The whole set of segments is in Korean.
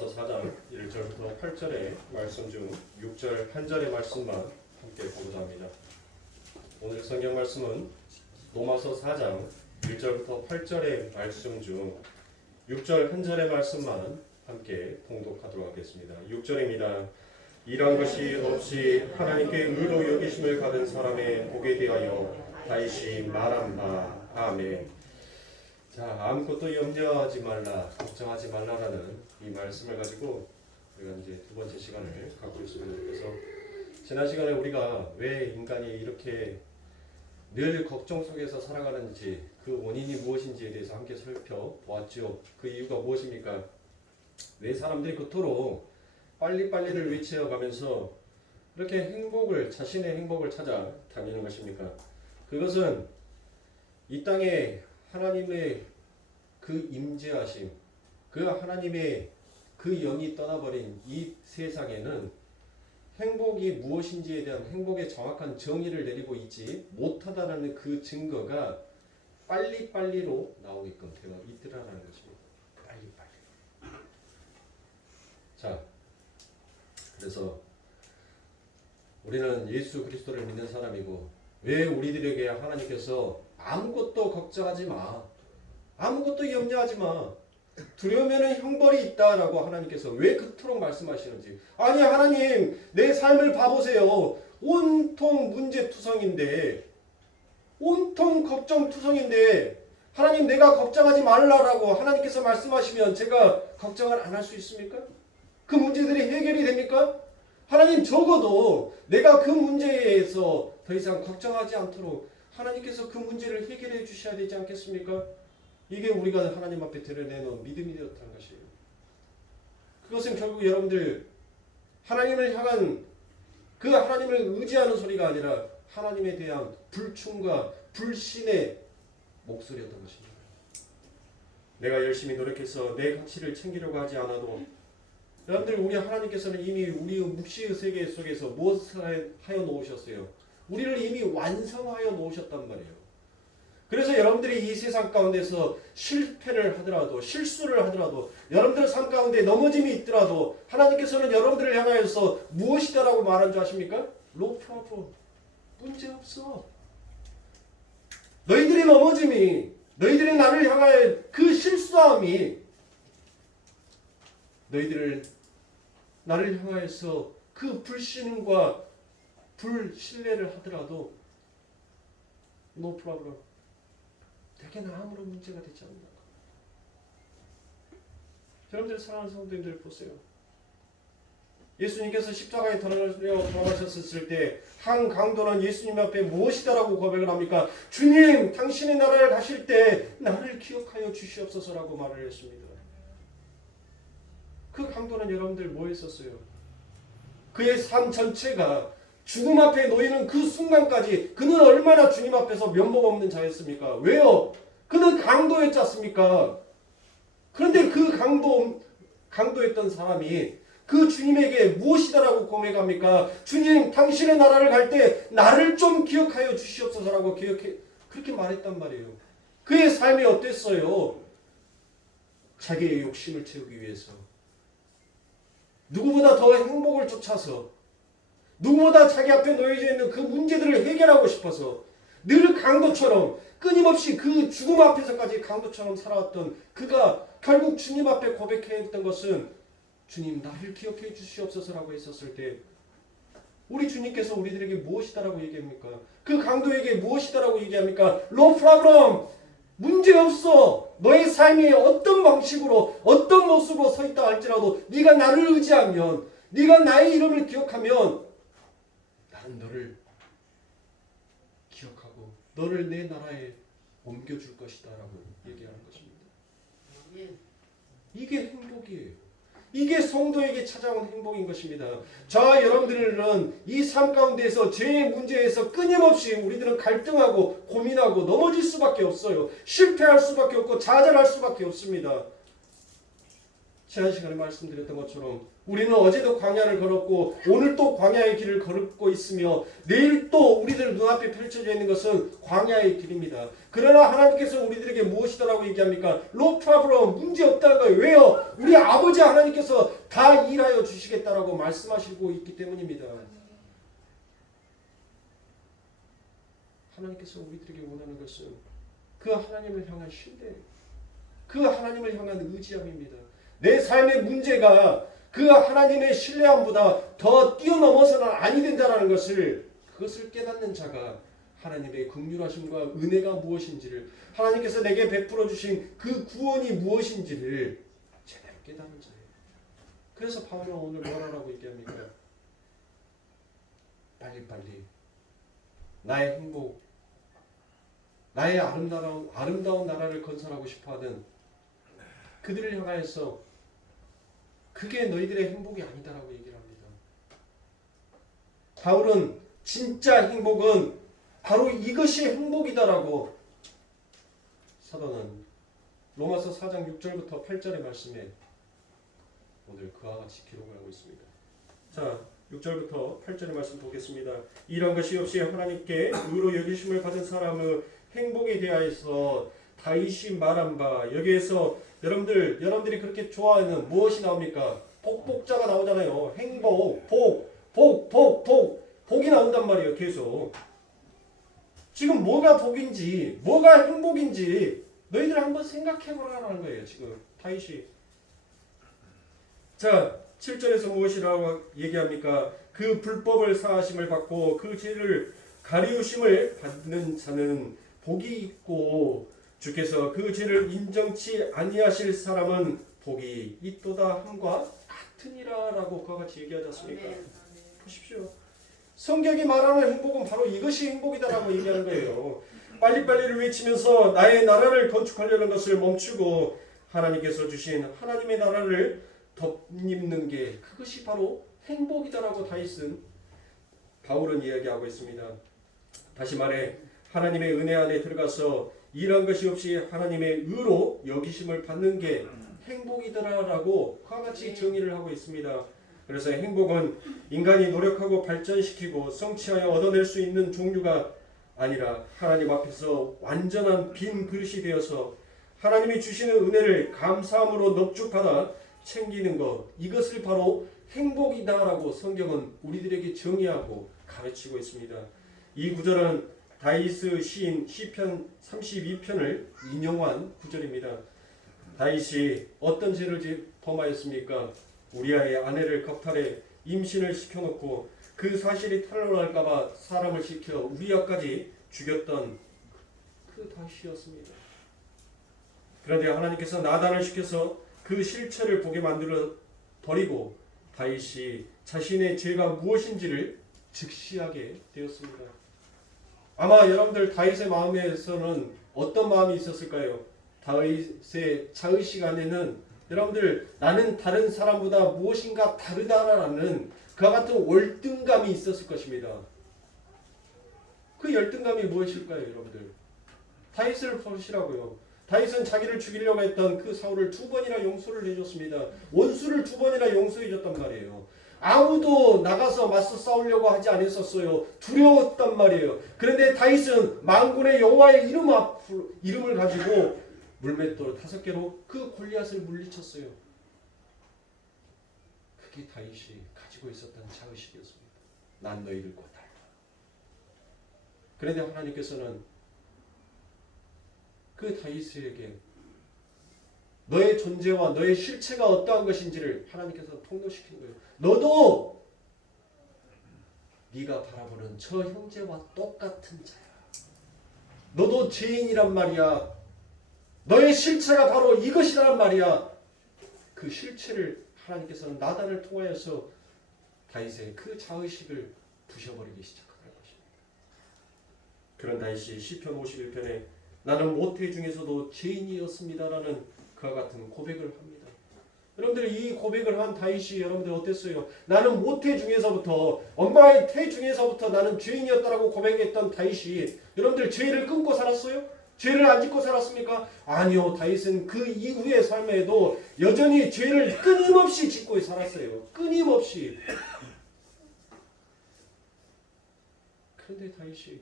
로마서 4장 1절부터 8절의 말씀 중 6절 한 절의 말씀만 함께 보고자 합니다. 오늘 성경 말씀은 로마서 4장 1절부터 8절의 말씀 중 6절 한 절의 말씀만 함께 봉독하도록 하겠습니다. 6절입니다. 이런 것이 없이 하나님께 의로 여기심을 받은 사람의 복에 대하여 다시 말한 바. 아멘. 자, 아무것도 염려하지 말라, 걱정하지 말라라는 이 말씀을 가지고 우리가 이제 두 번째 시간을 갖고 있습니다. 그래서 지난 시간에 우리가 왜 인간이 이렇게 늘 걱정 속에서 살아가는지, 그 원인이 무엇인지에 대해서 함께 살펴보았죠. 그 이유가 무엇입니까? 왜 사람들이 그토록 빨리빨리를 외쳐가면서 이렇게 자신의 행복을 찾아 다니는 것입니까? 그것은 이 땅에 하나님의 그 임재하심, 그 하나님의 그 영이 떠나버린 이 세상에는 행복이 무엇인지에 대한 행복의 정확한 정의를 내리고 있지 못하다는 그 증거가 빨리빨리로 나오게끔 되어 있더라는 것입니다. 빨리빨리. 자, 그래서 우리는 예수 그리스도를 믿는 사람이고, 왜 우리들에게 하나님께서 아무것도 걱정하지 마, 아무것도 염려하지 마, 두려우면 형벌이 있다라고 하나님께서 왜 그토록 말씀하시는지. 아니, 하나님, 내 삶을 봐보세요. 온통 문제투성인데, 온통 걱정투성인데, 하나님, 내가 걱정하지 말라라고 하나님께서 말씀하시면 제가 걱정을 안 할 수 있습니까? 그 문제들이 해결이 됩니까? 하나님, 적어도 내가 그 문제에서 더 이상 걱정하지 않도록 하나님께서 그 문제를 해결해 주셔야 되지 않겠습니까? 이게 우리가 하나님 앞에 드러내는 믿음이 되었다는 것이에요. 그것은 결국 여러분들 하나님을 향한 그 하나님을 의지하는 소리가 아니라 하나님에 대한 불충과 불신의 목소리였던 것입니다. 내가 열심히 노력해서 내 가치를 챙기려고 하지 않아도, 여러분들, 우리 하나님께서는 이미 우리 묵시의 세계 속에서 무엇을 하여 놓으셨어요? 우리를 이미 완성하여 놓으셨단 말이에요. 그래서 여러분들이 이 세상 가운데서 실패를 하더라도, 실수를 하더라도, 여러분들 삶 가운데 넘어짐이 있더라도 하나님께서는 여러분들을 향하여서 무엇이다라고 말한 줄 아십니까? No problem. 문제없어. 너희들의 넘어짐이, 너희들이 나를 향하여 그 실수함이 나를 향하여서 그 불신과 불신뢰를 하더라도 no problem. 대개는 아무런 문제가 되지 않는다. 여러분들 사랑하는 성도님들 보세요. 예수님께서 십자가에 돌아가셨을 때 한 강도는 예수님 앞에 무엇이다라고 고백을 합니까? 주님, 당신의 나라를 가실 때 나를 기억하여 주시옵소서라고 말을 했습니다. 그 강도는 여러분들 뭐 했었어요? 그의 삶 전체가 죽음 앞에 놓이는 그 순간까지 그는 얼마나 주님 앞에서 면목 없는 자였습니까? 왜요? 그는 강도였지 않습니까? 그런데 그 강도였던 사람이 그 주님에게 무엇이다라고 고백합니까? 주님, 당신의 나라를 갈 때 나를 좀 기억하여 주시옵소서라고 그렇게 말했단 말이에요. 그의 삶이 어땠어요? 자기의 욕심을 채우기 위해서, 누구보다 더 행복을 쫓아서, 누구보다 자기 앞에 놓여져 있는 그 문제들을 해결하고 싶어서 늘 강도처럼 끊임없이 그 죽음 앞에서까지 강도처럼 살아왔던 그가 결국 주님 앞에 고백했던 것은 주님, 나를 기억해 주시옵소서라고 했었을 때 우리 주님께서 우리들에게 무엇이다라고 얘기합니까? 그 강도에게 무엇이다라고 얘기합니까? No problem. 문제없어. 너의 삶이 어떤 방식으로 어떤 모습으로 서 있다 할지라도 네가 나를 의지하면, 네가 나의 이름을 기억하면 나는 너를 기억하고 너를 내 나라에 옮겨줄 것이다 라고 얘기하는 것입니다. 이게 행복이에요. 이게 성도에게 찾아온 행복인 것입니다. 저와 여러분들은 이 삶 가운데에서 죄의 문제에서 끊임없이 우리들은 갈등하고 고민하고 넘어질 수밖에 없어요. 실패할 수밖에 없고 좌절할 수밖에 없습니다. 지난 시간에 말씀드렸던 것처럼 우리는 어제도 광야를 걸었고 오늘 또 광야의 길을 걸고 있으며 내일 또 우리들 눈앞에 펼쳐져 있는 것은 광야의 길입니다. 그러나 하나님께서 우리들에게 무엇이다라고 얘기합니까? No problem, 문제 없다는 거예요. 왜요? 우리 우리 아버지 하나님께서 다 일하여 주시겠다라고 말씀하시고 있기 때문입니다. 하나님께서 우리들에게 원하는 것은 그 하나님을 향한 신뢰, 그 하나님을 향한 의지함입니다. 내 삶의 문제가 그 하나님의 신뢰함보다 더 뛰어넘어서는 아니 된다는 것을 그것을 깨닫는 자가 하나님의 긍휼하심과 은혜가 무엇인지를 하나님께서 내게 베풀어 주신 그 구원이 무엇인지를 제대로 깨닫는 자예요. 그래서 바울은 오늘 뭐라고 얘기합니까? 빨리빨리 나의 행복, 나의 아름다운 나라를 건설하고 싶어하는 그들을 향하여서 그게 너희들의 행복이 아니다라고 얘기를 합니다. 바울은 진짜 행복은 바로 이것이 행복이다라고 사도는 로마서 4장 6절부터 8절의 말씀에 오늘 그와 같이 기록을 하고 있습니다. 자, 6절부터 8절의 말씀 보겠습니다. 이런 것이 없이 하나님께 의로 여기심을 받은 사람의 행복에 대하여서 다윗이 말한 바 여기에서 여러분들이 그렇게 좋아하는 무엇이 나옵니까? 복복자가 나오잖아요. 행복, 복이 나온단 말이에요. 계속. 지금 뭐가 복인지, 뭐가 행복인지 너희들 한번 생각해 보라는 거예요. 지금 다윗이. 자, 7절에서 무엇이라고 얘기합니까? 그 불법을 사하심을 받고 그 죄를 가리우심을 받는 자는 복이 있고 주께서 그 죄를 인정치 아니하실 사람은 복이 있도다 함과 같으니라라고 그와 같이 얘기하지 않습니까? 보십시오. 성경이 말하는 행복은 바로 이것이 행복이다라고 얘기하는 거예요. 빨리빨리를 외치면서 나의 나라를 건축하려는 것을 멈추고 하나님께서 주신 하나님의 나라를 덧입는 게 그것이 바로 행복이다라고 바울은 이야기하고 있습니다. 다시 말해 하나님의 은혜 안에 들어가서 이런 것이 없이 하나님의 의로 여기심을 받는 게 행복이더라라고 그와 같이 정의를 하고 있습니다. 그래서 행복은 인간이 노력하고 발전시키고 성취하여 얻어낼 수 있는 종류가 아니라 하나님 앞에서 완전한 빈 그릇이 되어서 하나님이 주시는 은혜를 감사함으로 넙죽받아 챙기는 것, 이것을 바로 행복이다라고 성경은 우리들에게 정의하고 가르치고 있습니다. 이 구절은 다윗의 시인 시편 32편을 인용한 구절입니다. 다윗이 어떤 죄를 범하였습니까? 우리아의 아내를 겁탈해 임신을 시켜놓고 그 사실이 탄로날까봐 사람을 시켜 우리아까지 죽였던 그 다윗이었습니다. 그런데 하나님께서 나단을 시켜서 그 실체를 보게 만들어 버리고 다윗이 자신의 죄가 무엇인지를 직시하게 되었습니다. 아마 여러분들 다윗의 마음에서는 어떤 마음이 있었을까요? 다윗의 자의식 안에는 여러분들 나는 다른 사람보다 무엇인가 다르다라는 그와 같은 월등감이 있었을 것입니다. 그 열등감이 무엇일까요, 여러분들? 다윗을 보시라고요. 다윗은 자기를 죽이려고 했던 그 사울을 2번이나 용서를 해줬습니다. 원수를 2번이나 용서해줬단 말이에요. 아무도 나가서 맞서 싸우려고 하지 않았었어요. 두려웠단 말이에요. 그런데 다윗은 만군의 여호와의 이름을 가지고 물맷돌 5개로 그 골리앗을 물리쳤어요. 그게 다윗이 가지고 있었던 자의식이었습니다. 난 너희들과 달라. 그런데 하나님께서는 그 다윗에게 너의 존재와 너의 실체가 어떠한 것인지를 하나님께서 통로시킨 거예요. 너도 네가 바라보는 저 형제와 똑같은 자야. 너도 죄인이란 말이야. 너의 실체가 바로 이것이란 말이야. 그 실체를 하나님께서는 나단을 통하여서 다윗의 그 자의식을 부셔버리기 시작할 것입니다. 그런 다윗이 시편 51편에 나는 모태 중에서도 죄인이었습니다라는 그와 같은 고백을 합니다. 여러분들 이 고백을 한 다윗이 여러분들 어땠어요? 나는 모태 중에서부터 엄마의 태 중에서부터 나는 죄인이었다라고 고백했던 다윗이 여러분들 죄를 끊고 살았어요? 죄를 안 짓고 살았습니까? 아니요. 다윗은 그 이후의 삶에도 여전히 죄를 끊임없이 짓고 살았어요. 끊임없이. 그런데 다윗이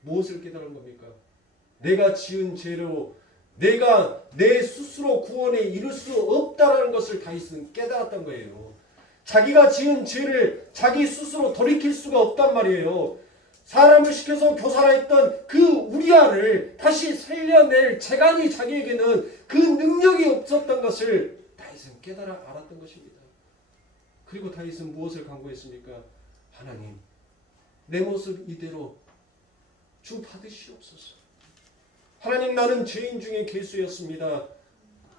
무엇을 깨달은 겁니까? 내가 지은 죄로 내가 내 스스로 구원에 이를 수 없다라는 것을 다윗은 깨달았던 거예요. 자기가 지은 죄를 자기 스스로 돌이킬 수가 없단 말이에요. 사람을 시켜서 교살했던 그 우리아를 다시 살려낼 재간이 자기에게는 그 능력이 없었던 것을 다윗은 깨달아 알았던 것입니다. 그리고 다윗은 무엇을 간구했습니까? 하나님, 내 모습 이대로 주 받으시옵소서. 하나님, 나는 죄인 중에 괴수였습니다.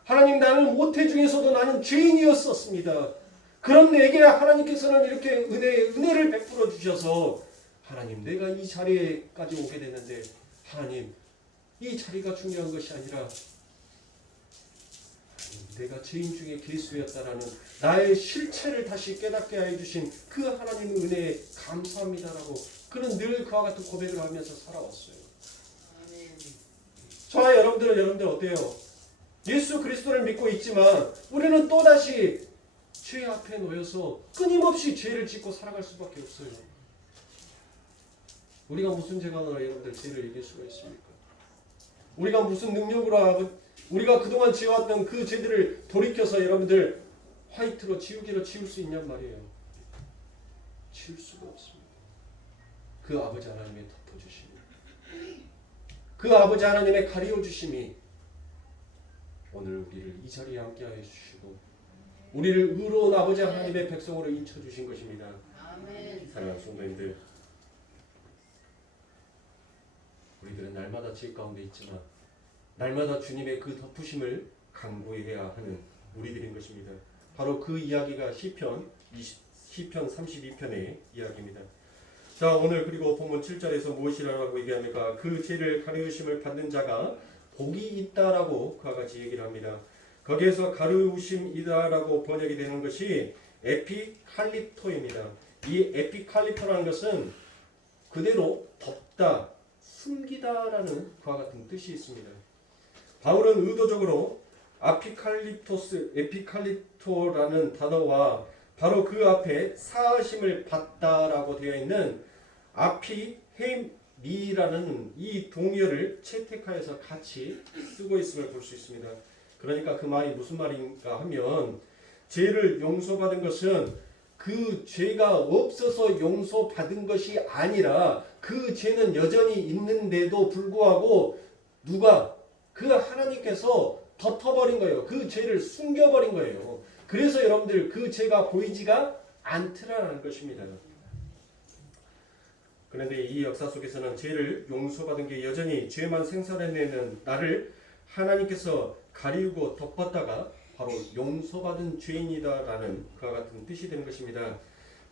하나님, 나는 모태 중에서도 나는 죄인이었었습니다. 그런 내게 하나님께서는 이렇게 은혜를 베풀어 주셔서 하나님, 내가 이 자리에까지 오게 됐는데 하나님, 이 자리가 중요한 것이 아니라 하나님, 내가 죄인 중에 괴수였다라는 나의 실체를 다시 깨닫게 해주신 그 하나님의 은혜에 감사합니다라고 그는 늘 그와 같은 고백을 하면서 살아왔어요. 저와 여러분들 어때요? 예수 그리스도를 믿고 있지만 우리는 또다시 죄 앞에 놓여서 끊임없이 죄를 짓고 살아갈 수밖에 없어요. 우리가 무슨 죄가 나라 여러분들 죄를 이길 수가 있습니까? 우리가 무슨 능력으로 우리가 그동안 지어왔던 그 죄들을 돌이켜서 여러분들 화이트로 지우개로 지울 수 있냔 말이에요. 지울 수가 없습니다. 그 아버지 하나님의 덮어주심이, 그 아버지 하나님의 가리워주심이 오늘 우리를 이 자리에 함께하여 주시고 우리를 의로운 아버지 하나님의 백성으로 인쳐주신 것입니다. 아멘. 사랑하는 성도님들, 우리들은 날마다 죄 가운데 있지만 날마다 주님의 그 덮으심을 간구해야 하는 우리들인 것입니다. 바로 그 이야기가 시편 32편의 이야기입니다. 자, 오늘 그리고 본문 7절에서 무엇이라고 얘기합니까? 그 죄를 가리우심을 받는 자가 복이 있다라고 그와 같이 얘기를 합니다. 거기에서 가리우심이다라고 번역이 되는 것이 에피칼리토입니다. 이 에피칼리토라는 것은 그대로 덮다, 숨기다라는 그와 같은 뜻이 있습니다. 바울은 의도적으로 에피칼리토라는 단어와 바로 그 앞에 사하심을 받다라고 되어 있는 아피헤미라는 이 동의어를 채택하여서 같이 쓰고 있음을 볼 수 있습니다. 그러니까 그 말이 무슨 말인가 하면 죄를 용서받은 것은 그 죄가 없어서 용서받은 것이 아니라 그 죄는 여전히 있는데도 불구하고 누가? 그 하나님께서 덮어버린 거예요. 그 죄를 숨겨버린 거예요. 그래서 여러분들 그 죄가 보이지가 않더라는 것입니다. 그런데 이 역사 속에서는 죄를 용서받은 게 여전히 죄만 생산해내는 나를 하나님께서 가리우고 덮었다가 바로 용서받은 죄인이다라는 그와 같은 뜻이 되는 것입니다.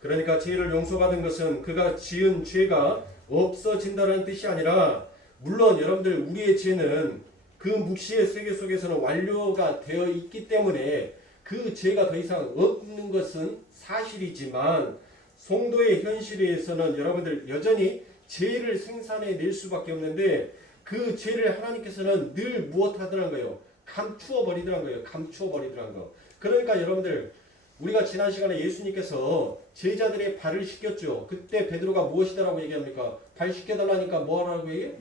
그러니까 죄를 용서받은 것은 그가 지은 죄가 없어진다는 뜻이 아니라, 물론 여러분들 우리의 죄는 그 묵시의 세계 속에서는 완료가 되어 있기 때문에 그 죄가 더 이상 없는 것은 사실이지만 성도의 현실에서는 여러분들 여전히 죄를 생산해낼 수밖에 없는데 그 죄를 하나님께서는 늘 무엇 하더란 거예요? 감추어 버리더란 거예요. 감추어 버리더란 거. 그러니까 여러분들 우리가 지난 시간에 예수님께서 제자들의 발을 씻겼죠. 그때 베드로가 무엇이다라고 얘기합니까? 발 씻겨달라니까 뭐 하라고 얘기해요?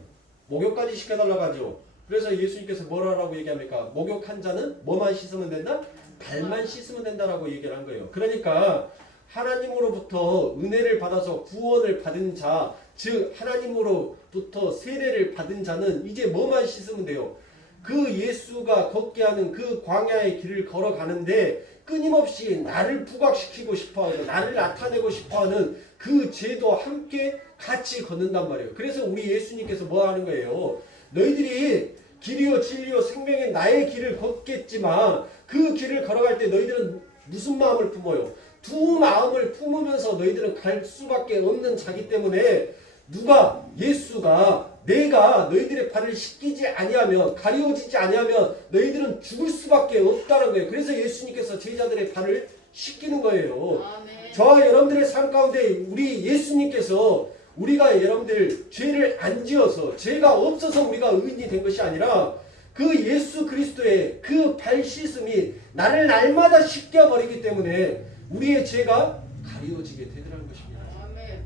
목욕까지 시켜달라고 하죠. 그래서 예수님께서 뭐라고 얘기합니까? 목욕한 자는 뭐만 씻으면 된다? 발만 씻으면 된다라고 얘기를 한 거예요. 그러니까 하나님으로부터 은혜를 받아서 구원을 받은 자, 즉 하나님으로부터 세례를 받은 자는 이제 뭐만 씻으면 돼요? 그 예수가 걷게 하는 그 광야의 길을 걸어가는데 끊임없이 나를 부각시키고 싶어하는, 나를 나타내고 싶어하는 그 죄도 함께 같이 걷는단 말이에요. 그래서 우리 예수님께서 뭐 하는 거예요? 너희들이 길이요 진리요 생명의 나의 길을 걷겠지만 그 길을 걸어갈 때 너희들은 무슨 마음을 품어요? 두 마음을 품으면서 너희들은 갈 수밖에 없는 자기 때문에 누가? 예수가 내가 너희들의 발을 씻기지 아니하면, 가리워지지 아니하면 너희들은 죽을 수밖에 없다는 거예요. 그래서 예수님께서 제자들의 발을 씻기는 거예요. 아멘. 저와 여러분들의 삶 가운데 우리 예수님께서 우리가 여러분들 죄를 안 지어서 죄가 없어서 우리가 의인이 된 것이 아니라 그 예수 그리스도의 그 발 씻음이 나를 날마다 씻겨버리기 때문에 우리의 죄가 가리워지게 되더라는 것입니다. 아멘.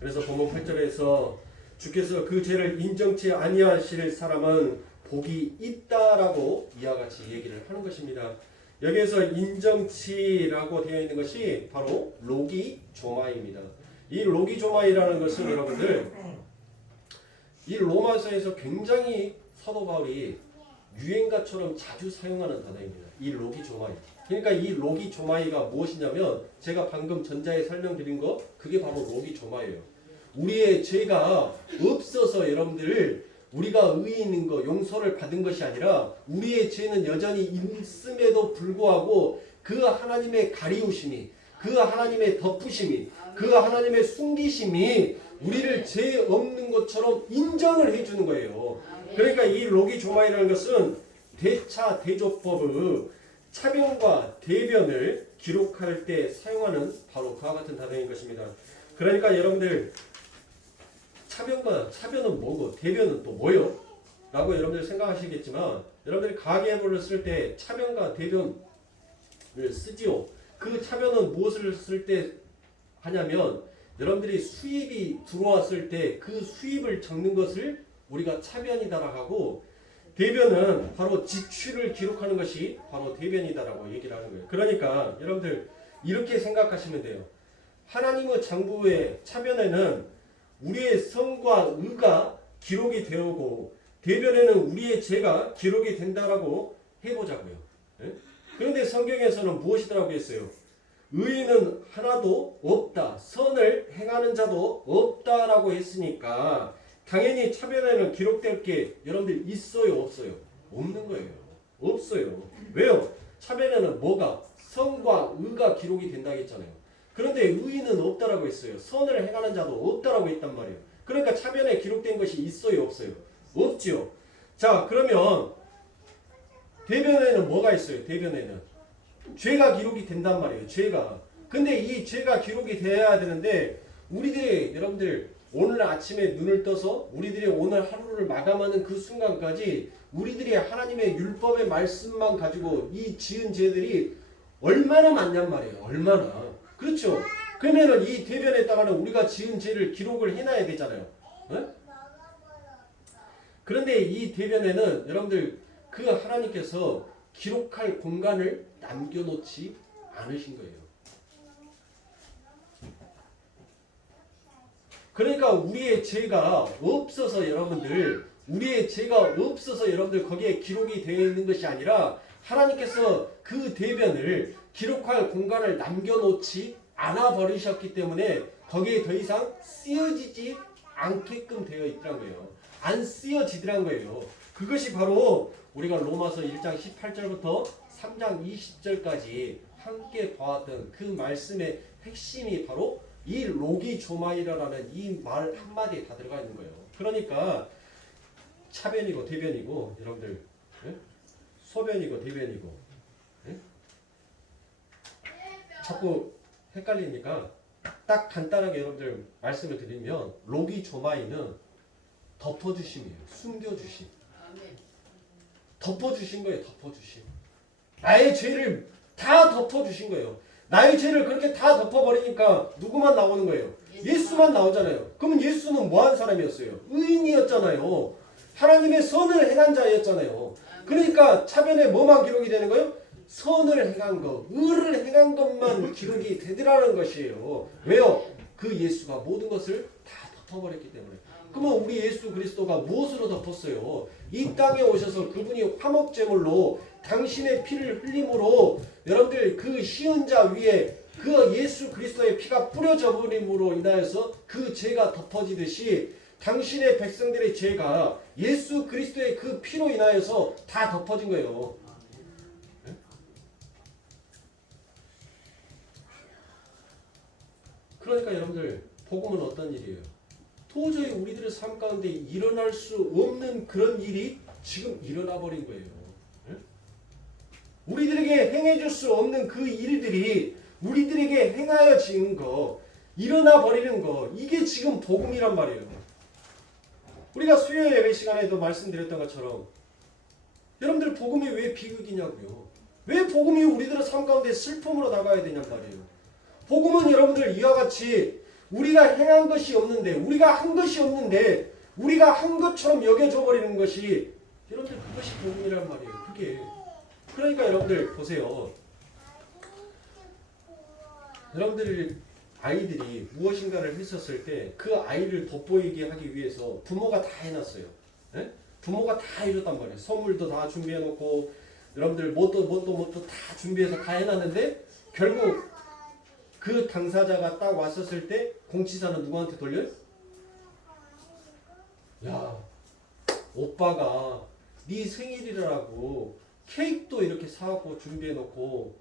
그래서 본문 8절에서 주께서 그 죄를 인정치 아니하실 사람은 복이 있다라고 이와 같이 얘기를 하는 것입니다. 여기에서 인정치라고 되어 있는 것이 바로 로기조마입니다. 이 로기조마이라는 것은 여러분들 이 로마서에서 굉장히 사도 바울이 유행가처럼 자주 사용하는 단어입니다. 이 로기조마이. 그러니까 이 로기조마이가 무엇이냐면 제가 방금 전자에 설명드린 거 그게 바로 로기조마예요. 우리의 죄가 없어서 여러분들 우리가 의에 있는 거 용서를 받은 것이 아니라 우리의 죄는 여전히 있음에도 불구하고 그 하나님의 가리우심이 그 하나님의 덮으심이 그 하나님의 숨기심이 우리를 죄 없는 것처럼 인정을 해주는 거예요. 그러니까 이 로기조마이라는 것은 대차 대조법의 차변과 대변을 기록할 때 사용하는 바로 그와 같은 단어인 것입니다. 그러니까 여러분들 차변은 뭐고 대변은 또 뭐요? 라고 여러분들 생각하시겠지만 여러분들이 가계부를 쓸 때 차변과 대변을 쓰지요. 그 차변은 무엇을 쓸 때 하냐면 여러분들이 수입이 들어왔을 때 그 수입을 적는 것을 우리가 차변이다라고 하고 대변은 바로 지출을 기록하는 것이 바로 대변이다라고 얘기를 하는 거예요. 그러니까 여러분들 이렇게 생각하시면 돼요. 하나님의 장부의 차변에는 우리의 성과 의가 기록이 되고 대변에는 우리의 죄가 기록이 된다라고 해보자고요. 그런데 성경에서는 무엇이더라고 했어요? 의인은 하나도 없다. 선을 행하는 자도 없다라고 했으니까 당연히 차변에는 기록될 게 여러분들 있어요? 없어요? 없는 거예요. 없어요. 왜요? 차변에는 뭐가? 선과 의가 기록이 된다고 했잖아요. 그런데 의인은 없다라고 했어요. 선을 행하는 자도 없다라고 했단 말이에요. 그러니까 차변에 기록된 것이 있어요? 없어요? 없지요. 자, 그러면 대변에는 뭐가 있어요? 대변에는 죄가 기록이 된단 말이에요. 죄가. 근데 이 죄가 기록이 돼야 되는데 우리들이 여러분들 오늘 아침에 눈을 떠서 우리들이 오늘 하루를 마감하는 그 순간까지 우리들이 하나님의 율법의 말씀만 가지고 이 지은 죄들이 얼마나 많냔 말이에요. 얼마나. 그렇죠. 그러면은 이 대변에다가는 우리가 지은 죄를 기록을 해놔야 되잖아요. 네? 그런데 이 대변에는 여러분들 그 하나님께서 기록할 공간을 남겨놓지 않으신 거예요. 그러니까 우리의 죄가 없어서 여러분들 거기에 기록이 되어 있는 것이 아니라 하나님께서 그 대변을 기록할 공간을 남겨놓지 않아 버리셨기 때문에 거기에 더 이상 쓰여지지 않게끔 되어 있더란 거예요. 안 쓰여지더란 거예요. 그것이 바로 우리가 로마서 1장 18절부터 3장 20절까지 함께 봐왔던 그 말씀의 핵심이 바로 이 로기조마이라는 이 말 한마디에 다 들어가 있는 거예요. 그러니까 차변이고 대변이고 여러분들 소변이고 대변이고 자꾸 헷갈리니까 딱 간단하게 여러분들 말씀을 드리면 로기조마이는 덮어주심이에요. 숨겨주심. 덮어주신 거예요. 덮어주심. 나의 죄를 다 덮어주신 거예요. 나의 죄를 그렇게 다 덮어버리니까 누구만 나오는 거예요? 예수만 나오잖아요. 그러면 예수는 뭐한 사람이었어요? 의인이었잖아요. 하나님의 선을 행한 자였잖아요. 그러니까 차변에 뭐만 기록이 되는 거예요? 선을 행한 것, 의를 행한 것만 기록이 되더라는 것이에요. 왜요? 그 예수가 모든 것을 다 덮어버렸기 때문에. 그러면 우리 예수 그리스도가 무엇으로 덮었어요? 이 땅에 오셔서 그분이 화목제물로 당신의 피를 흘림으로 여러분들 그 시은자 위에 그 예수 그리스도의 피가 뿌려져 버림으로 인하여서 그 죄가 덮어지듯이 당신의 백성들의 죄가 예수 그리스도의 그 피로 인하여서 다 덮어진 거예요. 그러니까 여러분들 복음은 어떤 일이에요? 도저히 우리들의 삶 가운데 일어날 수 없는 그런 일이 지금 일어나 버린 거예요. 우리들에게 행해줄 수 없는 그 일들이 우리들에게 행하여지는 거, 일어나 버리는 거, 이게 지금 복음이란 말이에요. 우리가 수요 예배 시간에도 말씀드렸던 것처럼 여러분들 복음이 왜 비극이냐고요. 왜 복음이 우리들의 삶 가운데 슬픔으로 다가야 되냔 말이에요. 복음은 여러분들 이와 같이 우리가 행한 것이 없는데 우리가 한 것이 없는데 우리가 한 것처럼 여겨져 버리는 것이 여러분들 그것이 복음이란 말이에요. 그게. 그러니까 여러분들 보세요. 여러분들 아이들이 무엇인가를 했었을 때 그 아이를 돋보이게 하기 위해서 부모가 다 해놨어요. 예? 부모가 다 해줬단 말이에요. 선물도 다 준비해놓고 여러분들 뭣도 다 준비해서 다 해놨는데 결국 그 당사자가 딱 왔었을 때 공치사는 누구한테 돌려요? 야, 오빠가 네 생일이라고 케이크도 이렇게 사갖고 준비해놓고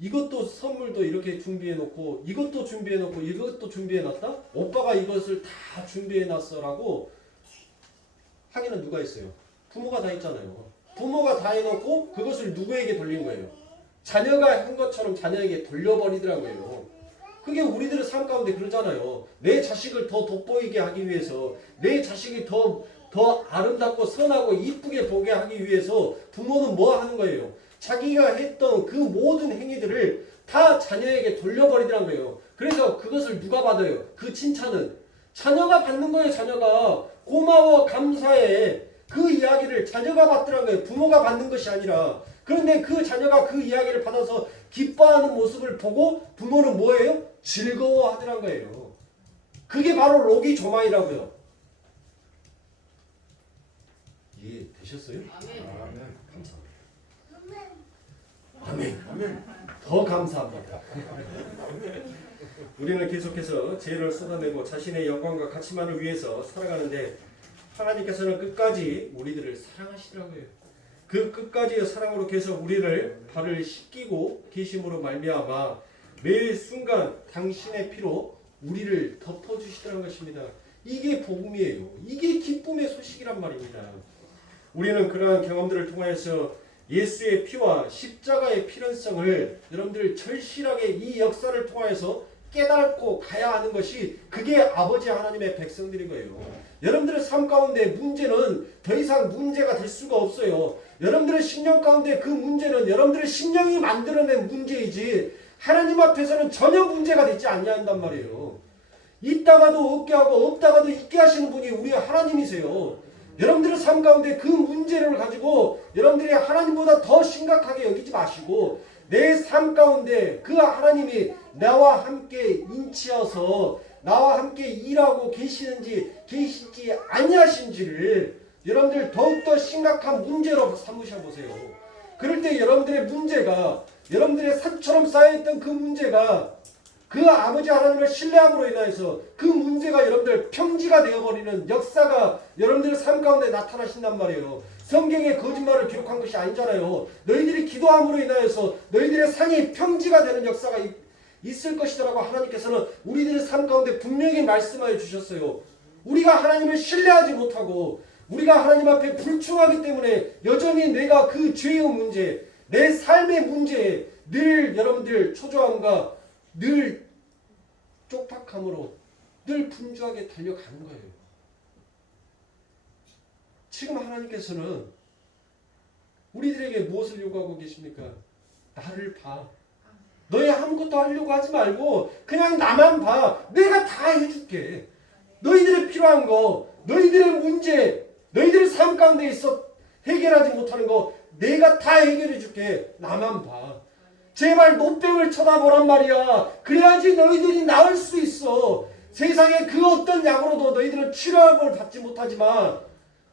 이것도 선물도 이렇게 준비해놓고 이것도 준비해놓고 이것도 준비해놨다? 오빠가 이것을 다 준비해놨어라고 하기는 누가 했어요? 부모가 다 했잖아요. 부모가 다 해놓고 그것을 누구에게 돌린 거예요? 자녀가 한 것처럼 자녀에게 돌려버리더라고요. 그게 우리들의 삶 가운데 그러잖아요. 내 자식을 더 돋보이게 하기 위해서 내 자식이 더 아름답고 선하고 이쁘게 보게 하기 위해서 부모는 뭐 하는 거예요? 자기가 했던 그 모든 행위들을 다 자녀에게 돌려버리더란 거예요. 그래서 그것을 누가 받아요? 그 칭찬은 자녀가 받는 거예요. 자녀가 고마워 감사해 그 이야기를 자녀가 받더란 거예요. 부모가 받는 것이 아니라. 그런데 그 자녀가 그 이야기를 받아서 기뻐하는 모습을 보고 부모는 뭐예요? 즐거워하더란 거예요. 그게 바로 로기조마이라고요. 이해되셨어요? 아멘. 감사합니다. 아멘. 더 감사합니다. 우리는 계속해서 죄를 쏟아내고 자신의 영광과 가치만을 위해서 살아가는데 하나님께서는 끝까지 우리들을 사랑하시더라고요. 그 끝까지의 사랑으로 계속 우리를 발을 씻기고 계심으로 말미암아 매 순간 당신의 피로 우리를 덮어주시더라는 것입니다. 이게 복음이에요. 이게 기쁨의 소식이란 말입니다. 우리는 그러한 경험들을 통하여서 예수의 피와 십자가의 필연성을 여러분들 절실하게 이 역사를 통하여서 깨닫고 가야 하는 것이 그게 아버지 하나님의 백성들인 거예요. 여러분들의 삶 가운데 문제는 더 이상 문제가 될 수가 없어요. 여러분들의 심령 가운데 그 문제는 여러분들의 심령이 만들어낸 문제이지 하나님 앞에서는 전혀 문제가 되지 않는단 말이에요. 있다가도 없게 하고 없다가도 있게 하시는 분이 우리 하나님이세요. 여러분들의 삶 가운데 그 문제를 가지고 여러분들이 하나님보다 더 심각하게 여기지 마시고 내 삶 가운데 그 하나님이 나와 함께 인치어서 나와 함께 일하고 계시는지 계시지 아니하신지를 여러분들 더욱더 심각한 문제로 삼으셔 보세요. 그럴 때 여러분들의 문제가 여러분들의 산처럼 쌓여있던 그 문제가 그 아버지 하나님을 신뢰함으로 인하여서 그 문제가 여러분들 평지가 되어버리는 역사가 여러분들의 삶 가운데 나타나신단 말이에요. 성경에 거짓말을 기록한 것이 아니잖아요. 너희들이 기도함으로 인하여서 너희들의 산이 평지가 되는 역사가 있을 것이라고 하나님께서는 우리들의 삶 가운데 분명히 말씀하여 주셨어요. 우리가 하나님을 신뢰하지 못하고 우리가 하나님 앞에 불충하기 때문에 여전히 내가 그 죄의 문제, 내 삶의 문제에 늘 여러분들 초조함과 늘 쪽박함으로 늘 분주하게 달려가는 거예요. 지금 하나님께서는 우리들에게 무엇을 요구하고 계십니까? 나를 봐. 너희 아무것도 하려고 하지 말고 그냥 나만 봐. 내가 다 해줄게. 너희들의 필요한 거, 너희들의 문제, 너희들의 삶 가운데 있어 해결하지 못하는 거 내가 다 해결해 줄게. 나만 봐. 제발 노병을 쳐다보란 말이야. 그래야지 너희들이 나을 수 있어. 세상에 그 어떤 약으로도 너희들은 치료함을 받지 못하지만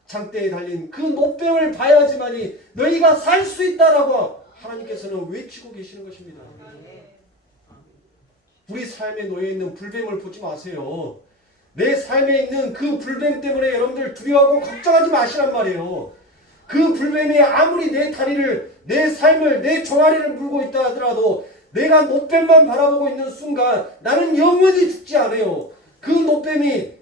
장대에 달린 그 노병을 봐야지만이 너희가 살 수 있다라고 하나님께서는 외치고 계시는 것입니다. 우리 삶에 놓여있는 불뱀을 보지 마세요. 내 삶에 있는 그 불뱀 때문에 여러분들 두려워하고 걱정하지 마시란 말이에요. 그 불뱀이 아무리 내 다리를, 내 삶을, 내 종아리를 물고 있다 하더라도 내가 노뱀만 바라보고 있는 순간 나는 영원히 죽지 않아요. 그 노뱀이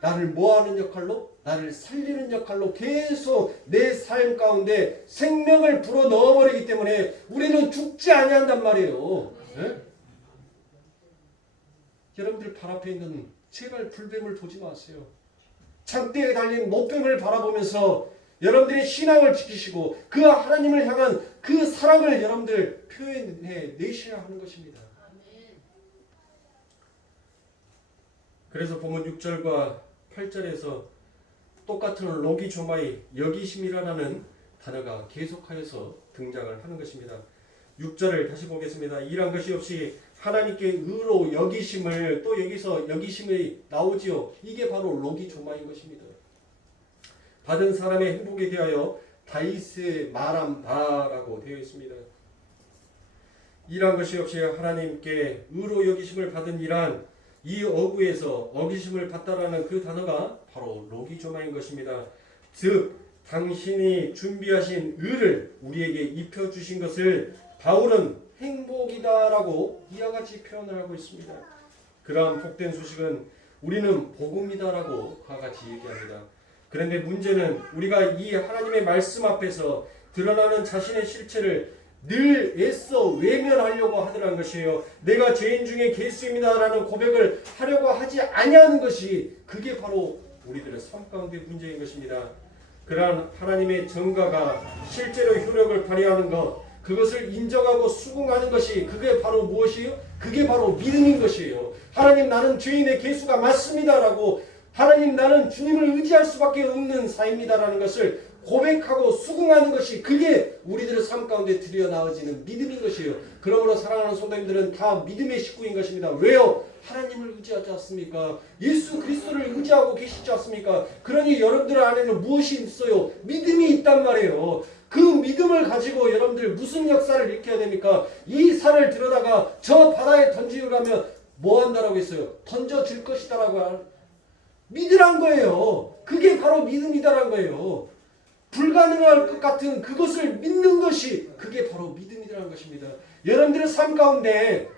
나를 뭐하는 역할로? 나를 살리는 역할로 계속 내 삶 가운데 생명을 불어 넣어버리기 때문에 우리는 죽지 아니한단 말이에요. 네? 여러분들 발 앞에 있는 제발 불뱀을 보지 마세요. 장대에 달린 노뱀을 바라보면서 여러분들의 신앙을 지키시고 그 하나님을 향한 그 사랑을 여러분들 표현해 내셔야 하는 것입니다. 그래서 보면 6절과 8절에서 똑같은 로기조마이 여기심이라는 단어가 계속하여서 등장을 하는 것입니다. 6절을 다시 보겠습니다. 이란 것이 없이 하나님께 의로 여기심을, 또 여기서 여기심이 나오지요. 이게 바로 로기조마인 것입니다. 받은 사람의 행복에 대하여 다이스 마람바라고 되어 있습니다. 이란 것이 없이 하나님께 의로 여기심을 받은 이란, 이 어구에서 어기심을 받다라는 그 단어가 바로 로기조마인 것입니다. 즉 당신이 준비하신 의를 우리에게 입혀주신 것을 바울은 행복이다라고 이와 같이 표현을 하고 있습니다. 그러한 복된 소식은 우리는 복음이다라고 그와 같이 얘기합니다. 그런데 문제는 우리가 이 하나님의 말씀 앞에서 드러나는 자신의 실체를 늘 애써 외면하려고 하더라는 것이에요. 내가 죄인 중에 괴수입니다라는 고백을 하려고 하지 아니하는 것이, 그게 바로 우리들의 삶 가운데 문제인 것입니다. 그러한 하나님의 정가가 실제로 효력을 발휘하는 것, 그것을 인정하고 수긍하는 것이, 그게 바로 무엇이에요? 그게 바로 믿음인 것이에요. 하나님, 나는 죄인의 괴수가 맞습니다라고, 하나님, 나는 주님을 의지할 수밖에 없는 사입니다라는 것을 고백하고 수긍하는 것이, 그게 우리들의 삶 가운데 드러나어지는 믿음인 것이에요. 그러므로 사랑하는 성도님들은 다 믿음의 식구인 것입니다. 왜요? 하나님을 의지하지 않습니까? 예수 그리스도를 의지하고 계시지 않습니까? 그러니 여러분들 안에는 무엇이 있어요? 믿음이 있단 말이에요. 그 믿음을 가지고 여러분들 무슨 역사를 일으켜야 됩니까? 이 산을 들여다가 저 바다에 던지라면 뭐 한다라고 했어요? 던져질 것이다라고 믿으란 거예요. 그게 바로 믿음이다라는 거예요. 불가능할 것 같은 그것을 믿는 것이, 그게 바로 믿음이라는 것입니다. 여러분들의 삶 가운데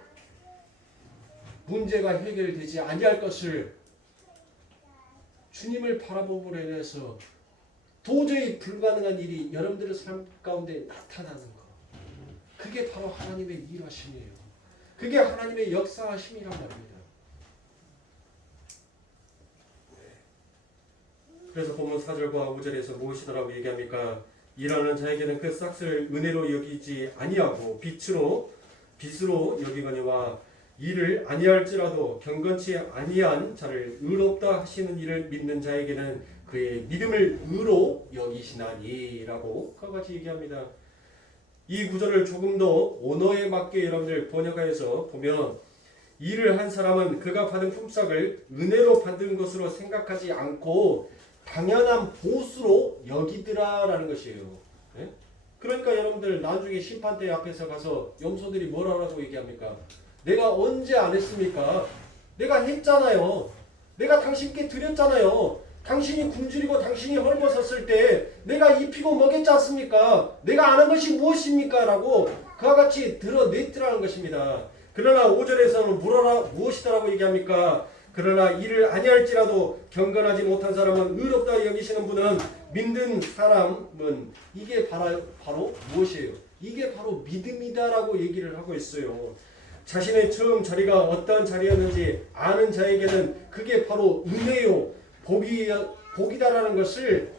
문제가 해결되지 아니할 것을 주님을 바라봄으로 인해서 도저히 불가능한 일이 여러분들의 삶 가운데 나타나는 것, 그게 바로 하나님의 일하심이에요. 그게 하나님의 역사하심이란 말입니다. 그래서 본문 4절과 5절에서 무엇이더라고 얘기합니까? 일하는 자에게는 그 싹을 은혜로 여기지 아니하고 빛으로 여기거니와 일을 아니할지라도 경건치 아니한 자를 의롭다 하시는 일을 믿는 자에게는 그의 믿음을 의로 여기시나니라고 그와 같이 얘기합니다. 이 구절을 조금 더 언어에 맞게 여러분들 번역하여서 보면, 일을 한 사람은 그가 받은 품삯을 은혜로 받은 것으로 생각하지 않고 당연한 보수로 여기더라라는 것이에요. 네? 그러니까 여러분들 나중에 심판대 앞에서 가서 염소들이 뭐라고 얘기합니까? 내가 언제 안 했습니까? 내가 했잖아요. 내가 당신께 드렸잖아요. 당신이 굶주리고 당신이 헐벗었을 때 내가 입히고 먹였지 않습니까? 내가 안 한 것이 무엇입니까? 라고 그와 같이 드러냈더라는 것입니다. 그러나 5절에서는 무엇이다라고 얘기합니까? 그러나 이를 아니할지라도 경건하지 못한 사람은 의롭다 여기시는 분은, 믿는 사람은, 이게 바로 무엇이에요? 이게 바로 믿음이다라고 얘기를 하고 있어요. 자신의 처음 자리가 어떠한 자리였는지 아는 자에게는 그게 바로 은혜요, 복이다라는 것을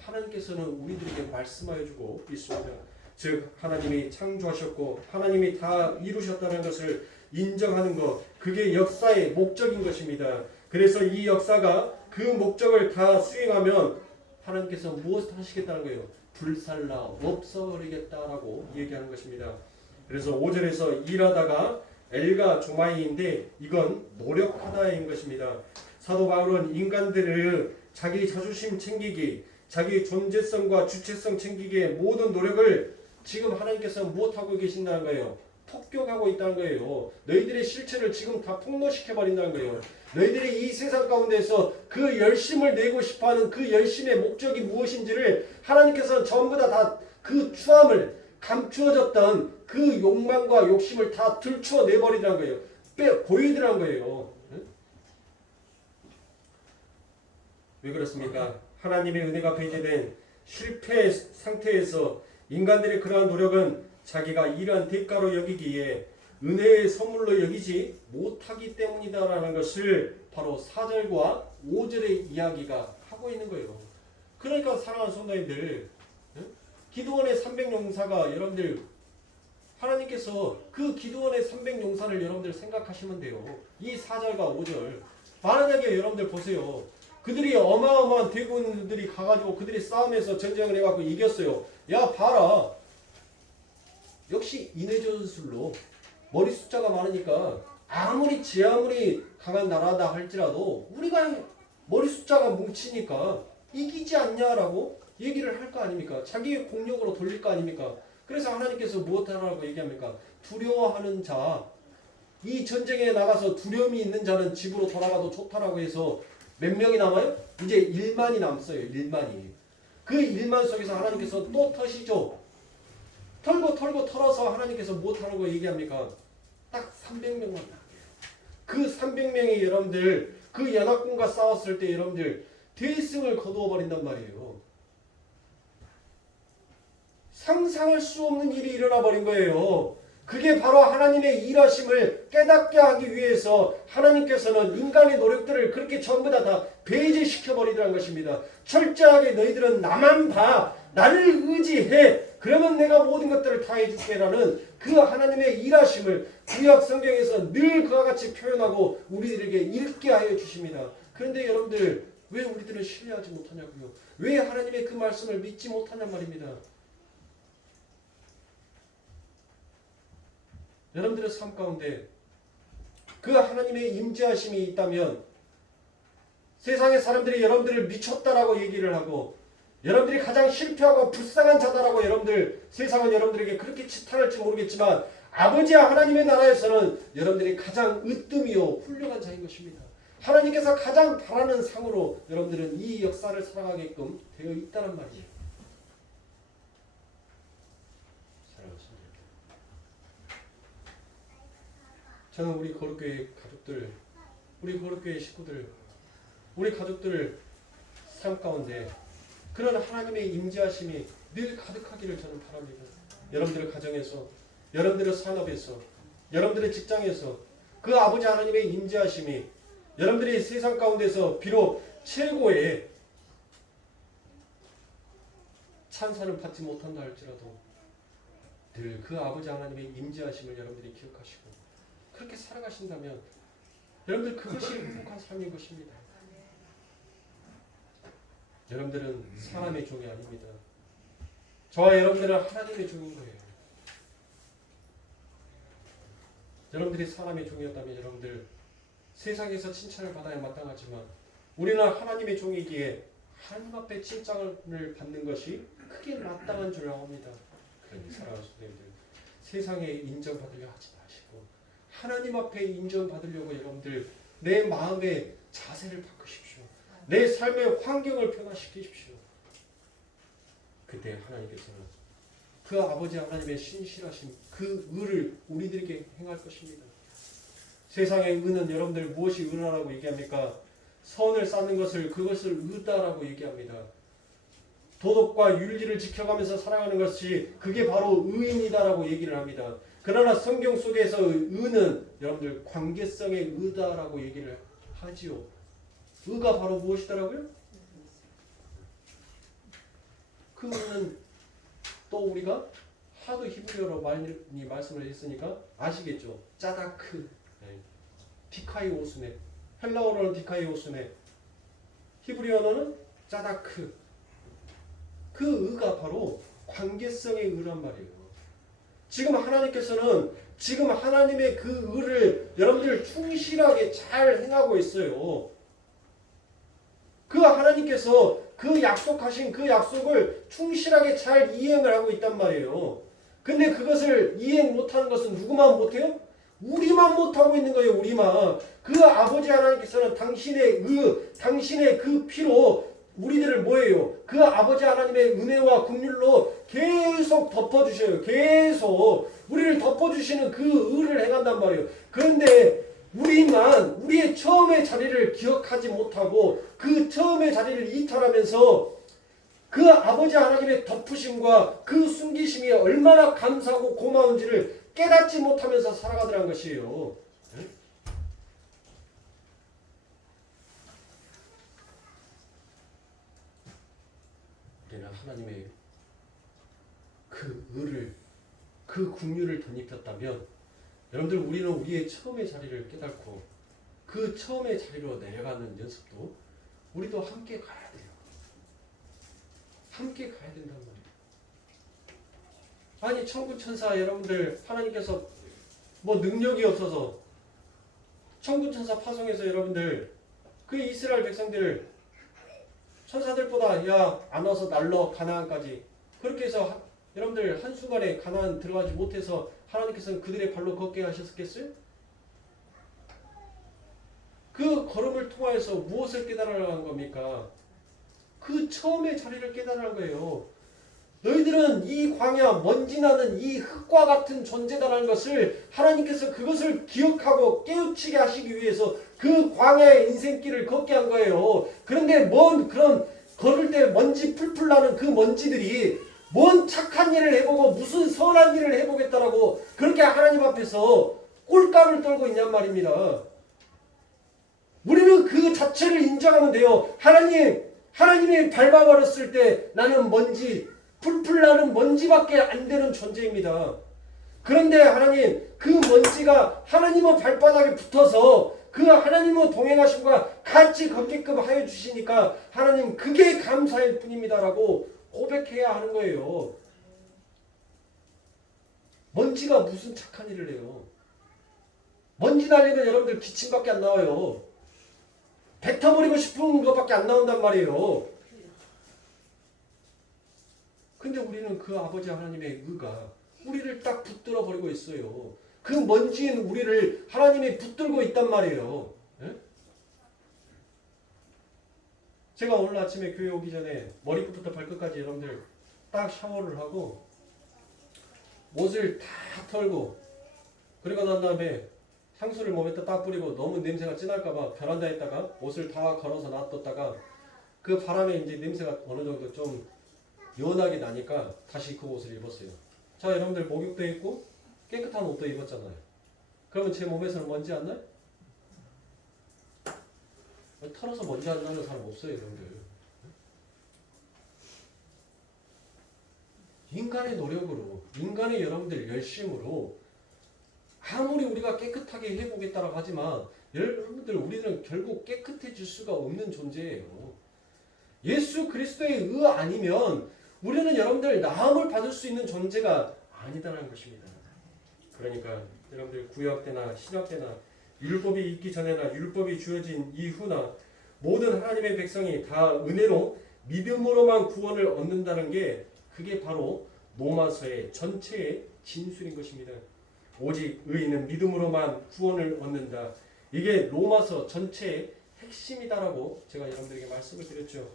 하나님께서는 우리들에게 말씀하여 주고 있습니다. 즉 하나님이 창조하셨고 하나님이 다 이루셨다는 것을 인정하는 것, 그게 역사의 목적인 것입니다. 그래서 이 역사가 그 목적을 다 수행하면 하나님께서 무엇을 하시겠다는 거예요? 불살라 없어버리겠다라고 얘기하는 것입니다. 그래서 5절에서 일하다가 엘가 조마이인데 이건 노력하다인 것입니다. 사도 바울은 인간들을 자기 자존심 챙기기, 자기 존재성과 주체성 챙기기의 모든 노력을 지금 하나님께서 무엇하고 계신다는 거예요? 폭격하고 있다는 거예요. 너희들의 실체를 지금 다 폭로시켜버린다는 거예요. 너희들이 이 세상 가운데서 그 열심을 내고 싶어하는 그 열심의 목적이 무엇인지를 하나님께서는 전부 다 그 추함을, 감추어졌던 그 욕망과 욕심을 다 들춰내버리라는 거예요. 보이더라는 거예요. 왜 그렇습니까? 하나님의 은혜가 배제된 실패 상태에서 인간들의 그러한 노력은 자기가 일한 대가로 여기기에 은혜의 선물로 여기지 못하기 때문이다라는 것을 바로 4절과 5절의 이야기가 하고 있는 거예요. 그러니까 사랑하는 성도님들, 기드온의 300용사가 여러분들, 하나님께서 그 기드온의 300용사를 여러분들 생각하시면 돼요. 이 4절과 5절. 만약에 여러분들 보세요. 그들이 어마어마한 대군들이 가가지고 그들이 싸움에서 전쟁을 해갖고 이겼어요. 야 봐라. 역시 인해전술로 머리 숫자가 많으니까 아무리 지 아무리 강한 나라다 할지라도 우리가 머리 숫자가 뭉치니까 이기지 않냐라고 얘기를 할 거 아닙니까? 자기의 공력으로 돌릴 거 아닙니까? 그래서 하나님께서 무엇하라고 얘기합니까? 두려워하는 자, 이 전쟁에 나가서 두려움이 있는 자는 집으로 돌아가도 좋다라고 해서 몇 명이 남아요? 이제 1만이 남았어요. 1만이. 그 1만 속에서 하나님께서 또 터시죠. 털어서 하나님께서 무엇하라고 얘기합니까? 딱 300명만 남아요. 그 300명이 여러분들 그 연합군과 싸웠을 때 여러분들 대승을 거두어 버린단 말이에요. 상상할 수 없는 일이 일어나 버린 거예요. 그게 바로 하나님의 일하심을 깨닫게 하기 위해서 하나님께서는 인간의 노력들을 그렇게 전부 다 배제시켜 버리더란 것입니다. 철저하게 너희들은 나만 봐. 나를 의지해. 그러면 내가 모든 것들을 다 해줄게라는 그 하나님의 일하심을 구약 성경에서 늘 그와 같이 표현하고 우리들에게 읽게 하여 주십니다. 그런데 여러분들 왜 우리들은 신뢰하지 못하냐고요? 왜 하나님의 그 말씀을 믿지 못하냔 말입니다. 여러분들의 삶 가운데 그 하나님의 임재하심이 있다면 세상의 사람들이 여러분들을 미쳤다라고 얘기를 하고 여러분들이 가장 실패하고 불쌍한 자다라고 세상은 여러분들에게 그렇게 치탄할지 모르겠지만 아버지와 하나님의 나라에서는 여러분들이 가장 으뜸이요 훌륭한 자인 것입니다. 하나님께서 가장 바라는 상으로 여러분들은 이 역사를 살아가게끔 되어 있다는 말이에요. 저는 우리 거룩교회 가족들, 우리 거룩교회 식구들, 우리 가족들 삶 가운데 그런 하나님의 임재하심이 늘 가득하기를 저는 바랍니다. 여러분들의 가정에서, 여러분들의 산업에서, 여러분들의 직장에서 그 아버지 하나님의 임재하심이 여러분들이 세상 가운데서 비록 최고의 찬사는 받지 못한다 할지라도 늘 그 아버지 하나님의 임재하심을 여러분들이 기억하시고 그렇게 살아가신다면 여러분들 그것이 행복한 삶인 것입니다. 여러분들은 사람의 종이 아닙니다. 저와 여러분들은 하나님의 종인 거예요. 여러분들이 사람의 종이었다면 여러분들 세상에서 칭찬을 받아야 마땅하지만 우리는 하나님의 종이기에 하나님 앞에 칭찬을 받는 것이 크게 마땅한 줄 압니다. 그러니 사랑하는 성도님들 세상에 인정받으려 하지 마시고 하나님 앞에 인정받으려고 여러분들 내 마음의 자세를 바꾸십시오. 내 삶의 환경을 변화시키십시오. 그때 하나님께서는 그 아버지 하나님의 신실하신 그 의를 우리들에게 행할 것입니다. 세상의 의는 여러분들 무엇이 의라고 얘기합니까? 선을 쌓는 것을 그것을 의다라고 얘기합니다. 도덕과 윤리를 지켜가면서 살아가는 것이 그게 바로 의인이다라고 얘기를 합니다. 그러나 성경 속에서 의는 여러분들 관계성의 의다라고 얘기를 하지요. 의가 바로 무엇이더라고요? 그 의는 또 우리가 하도 히브리어로 많이 말씀을 했으니까 아시겠죠? 짜다크, 디카이오스네, 헬라어로는 디카이오스네, 히브리어는 짜다크. 그 의가 바로 관계성의 의란 말이에요. 지금 하나님께서는 지금 하나님의 그 의를 여러분들 충실하게 잘 행하고 있어요. 그 하나님께서 그 약속하신 그 약속을 충실하게 잘 이행을 하고 있단 말이에요. 근데 그것을 이행 못하는 것은 누구만 못해요? 우리만 못하고 있는 거예요. 우리만. 그 아버지 하나님께서는 당신의 당신의 그 피로 우리들을 뭐예요? 그 아버지 하나님의 은혜와 긍휼로 계속 덮어주셔요. 계속 우리를 덮어주시는 그 의를 행한단 말이에요. 그런데 우리만 우리의 처음의 자리를 기억하지 못하고 그 처음의 자리를 이탈하면서 그 아버지 하나님의 덮으심과 그 숨기심이 얼마나 감사하고 고마운지를 깨닫지 못하면서 살아가더란 것이에요. 우리는 하나님의 그 의를 그 긍휼을 덧입혔다면 여러분들 우리는 우리의 처음의 자리를 깨닫고 그 처음의 자리로 내려가는 연습도 우리도 함께 가야 돼요. 함께 가야 된단 말이에요. 아니 천군 천사 여러분들 하나님께서 뭐 능력이 없어서 천군 천사 파송해서 여러분들 그 이스라엘 백성들 천사들보다 야 안 와서 날러 가나안까지 그렇게 해서 여러분들 한순간에 가나안 들어가지 못해서 하나님께서는 그들의 발로 걷게 하셨겠어요? 그 걸음을 통하여서 무엇을 깨달으라는 겁니까? 그 처음의 자리를 깨달으라는 거예요. 너희들은 이 광야 먼지 나는 이 흙과 같은 존재다라는 것을 하나님께서 그것을 기억하고 깨우치게 하시기 위해서 그 광야의 인생길을 걷게 한 거예요. 그런데 뭔 그런 걸을 때 먼지 풀풀 나는 그 먼지들이 뭔 착한 일을 해보고 무슨 선한 일을 해보겠다라고 그렇게 하나님 앞에서 꼴감을 떨고 있냔 말입니다. 우리는 그 자체를 인정하면 돼요. 하나님이 밟아버렸을 때 나는 먼지 풀풀 나는 먼지밖에 안 되는 존재입니다. 그런데 하나님 그 먼지가 하나님의 발바닥에 붙어서 그 하나님의 동행하심과 같이 걷게끔 하여 주시니까 하나님 그게 감사일 뿐입니다라고 고백해야 하는 거예요. 먼지가 무슨 착한 일을 해요. 먼지 날리면 여러분들 기침밖에 안 나와요. 뱉어버리고 싶은 것밖에 안 나온단 말이에요. 근데 우리는 그 아버지 하나님의 의가 우리를 딱 붙들어 버리고 있어요. 그 먼지인 우리를 하나님이 붙들고 있단 말이에요. 예? 제가 오늘 아침에 교회 오기 전에 머리끝부터 발끝까지 여러분들 딱 샤워를 하고 옷을 다 털고 그리고 난 다음에 향수를 몸에다 딱 뿌리고 너무 냄새가 진할까봐 베란다에다가 옷을 다 걸어서 놔뒀다가 그 바람에 이제 냄새가 어느 정도 좀 연하게 나니까 다시 그 옷을 입었어요. 자, 여러분들 목욕도 입고 깨끗한 옷도 입었잖아요. 그러면 제 몸에서는 먼지 안 나요? 털어서 먼지 안 나는 사람 없어요, 여러분들. 인간의 노력으로, 인간의 여러분들 열심으로 아무리 우리가 깨끗하게 해보겠다라고 하지만 여러분들 우리는 결국 깨끗해질 수가 없는 존재예요. 예수 그리스도의 의 아니면 우리는 여러분들 나음을 받을 수 있는 존재가 아니다라는 것입니다. 그러니까 여러분들 구약 때나 신약 때나 율법이 있기 전에나 율법이 주어진 이후나 모든 하나님의 백성이 다 은혜로 믿음으로만 구원을 얻는다는 게 그게 바로 로마서의 전체의 진술인 것입니다. 오직 의인은 믿음으로만 구원을 얻는다. 이게 로마서 전체의 핵심이다라고 제가 여러분들에게 말씀을 드렸죠.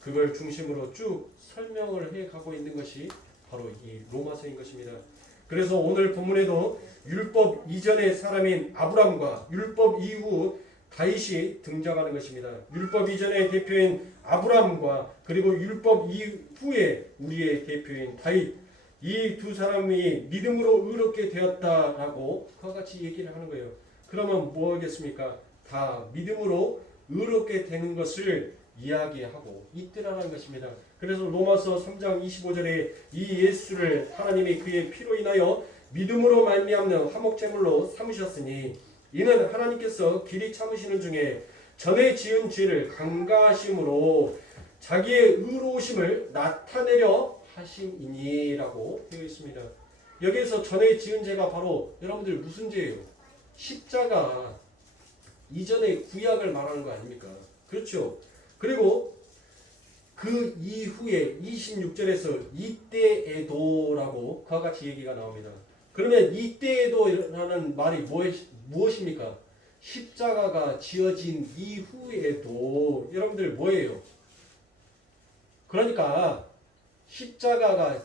그걸 중심으로 쭉 설명을 해가고 있는 것이 바로 이 로마서인 것입니다. 그래서 오늘 본문에도 율법 이전의 사람인 아브람과 율법 이후 다윗이 등장하는 것입니다. 율법 이전의 대표인 아브람과 그리고 율법 이후에 우리의 대표인 다윗, 이 두 사람이 믿음으로 의롭게 되었다라고 그와 같이 얘기를 하는 거예요. 그러면 뭐하겠습니까? 다 믿음으로 의롭게 되는 것을 이야기하고 있더라는 것입니다. 그래서 로마서 3장 25절에 이 예수를 하나님이 그의 피로 인하여 믿음으로 말미암는 화목제물로 삼으셨으니 이는 하나님께서 길이 참으시는 중에 전에 지은 죄를 강가하심으로 자기의 의로우심을 나타내려 하심이니라고 되어 있습니다. 여기에서 전에 지은 죄가 바로 여러분들 무슨 죄예요? 십자가 이전의 구약을 말하는 거 아닙니까? 그렇죠? 그리고 그 이후에 26절에서 이때에도라고 그와 같이 얘기가 나옵니다. 그러면 이때에도라는 말이 무엇입니까? 십자가가 지어진 이후에도 여러분들 뭐예요? 그러니까 십자가가